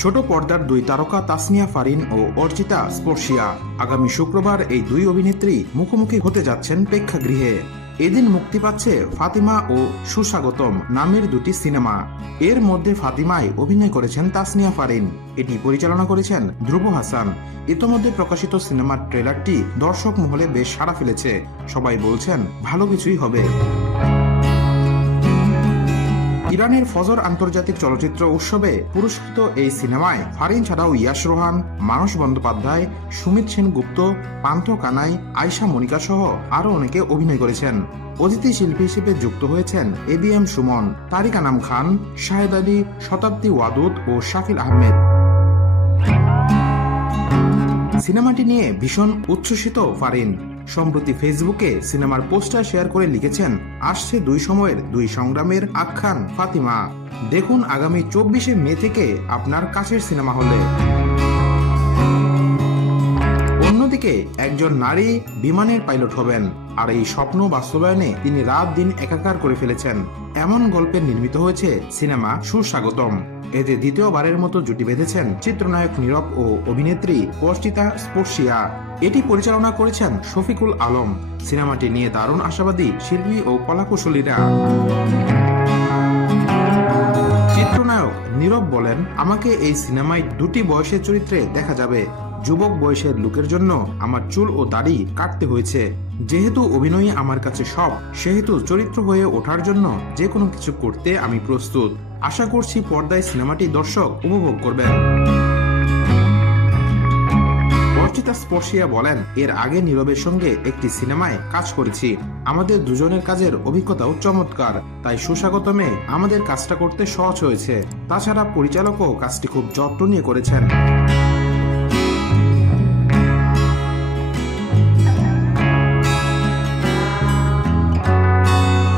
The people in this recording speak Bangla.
ছোট পর্দার দুই তারকা তাসনিয়া ফারিন ও অর্চিতা স্পর্শিয়া আগামী শুক্রবার এই দুই অভিনেত্রী মুখোমুখি হতে যাচ্ছেন প্রেক্ষাগৃহে। এদিন মুক্তি পাচ্ছে ফাতিমা ও সুস্বাগতম নামের দুটি সিনেমা। এর মধ্যে ফাতিমায় অভিনয় করেছেন তাসনিয়া ফারিন, এটি পরিচালনা করেছেন ধ্রুব হাসান। ইতোমধ্যে প্রকাশিত সিনেমার ট্রেলারটি দর্শক মহলে বেশ সাড়া ফেলেছে, সবাই বলছেন ভালো কিছুই হবে। ইরানের ফজর আন্তর্জাতিক চলচ্চিত্র উৎসবে পুরস্কৃত এই সিনেমায় ফারিন ছাড়াও ইয়াশ রোহান, মানস বন্দ্যোপাধ্যায়, সুমিত সেনগুপ্ত, পান্থ কানাই, আয়শা মনিকা সহ আরো অনেকে অভিনয় করেছেন। অতিথি শিল্পী হিসেবে যুক্ত হয়েছেন ABM সুমন, তারিক আনাম খান, শাহেদ আলী, শতাব্দী ওয়াদুদ ও শাকিল আহমেদ। সিনেমাটি নিয়ে ভীষণ উচ্ছ্বসিত ফারিন। সম্প্রতি ফেসবুকে সিনেমার পোস্টার শেয়ার করে লিখেছেন, আসছে দুই সময়ের দুই সংগ্রামের আখ্যান ফাতিমা। দেখুন আগামী 24শে মে থেকে আপনার কাছের সিনেমা হলে। অন্যদিকে একজন নারী বিমানের পাইলট হবেন, আর এই স্বপ্ন বাস্তবায়নে তিনি রাত দিন একাকার করে ফেলেছেন। এমন গল্পে নির্মিত হয়েছে সিনেমা সুস্বাগতম। এতে দ্বিতীয়বারের মতো জুটি বেঁধেছেন চিত্রনায়ক নীরব ও অভিনেত্রী অর্চিতা স্পর্শিয়া। এটি পরিচালনা করেছেন শফিকুল আলম। সিনেমাটি নিয়ে দারুণ আশাবাদী শিল্পী ও কলাকুশলীরা। চিত্রনায়ক নীরব বলেন, আমাকে এই সিনেমায় দুটি বয়সের চরিত্রে দেখা যাবে। যুবক বয়সের লুকের জন্য আমার চুল ও দাড়ি কাটতে হয়েছে। যেহেতু অভিনয় আমার কাছে সব, সেহেতু চরিত্র হয়ে ওঠার জন্য যে কোনো কিছু করতে আমি প্রস্তুত। আশা করছি পর্দায় সিনেমাটি দর্শক উপভোগ করবেন। অর্চিতা স্পর্শিয়া বলেন, এর আগে নীরবের সঙ্গে একটি সিনেমায় কাজ করেছি। আমাদের দুজনের কাজের অভিজ্ঞতাও চমৎকার, তাই সুস্বাগতমে আমাদের কাজটা করতে সহজ হয়েছে। তাছাড়া পরিচালকও কাজটি খুব যত্ন নিয়ে করেছেন।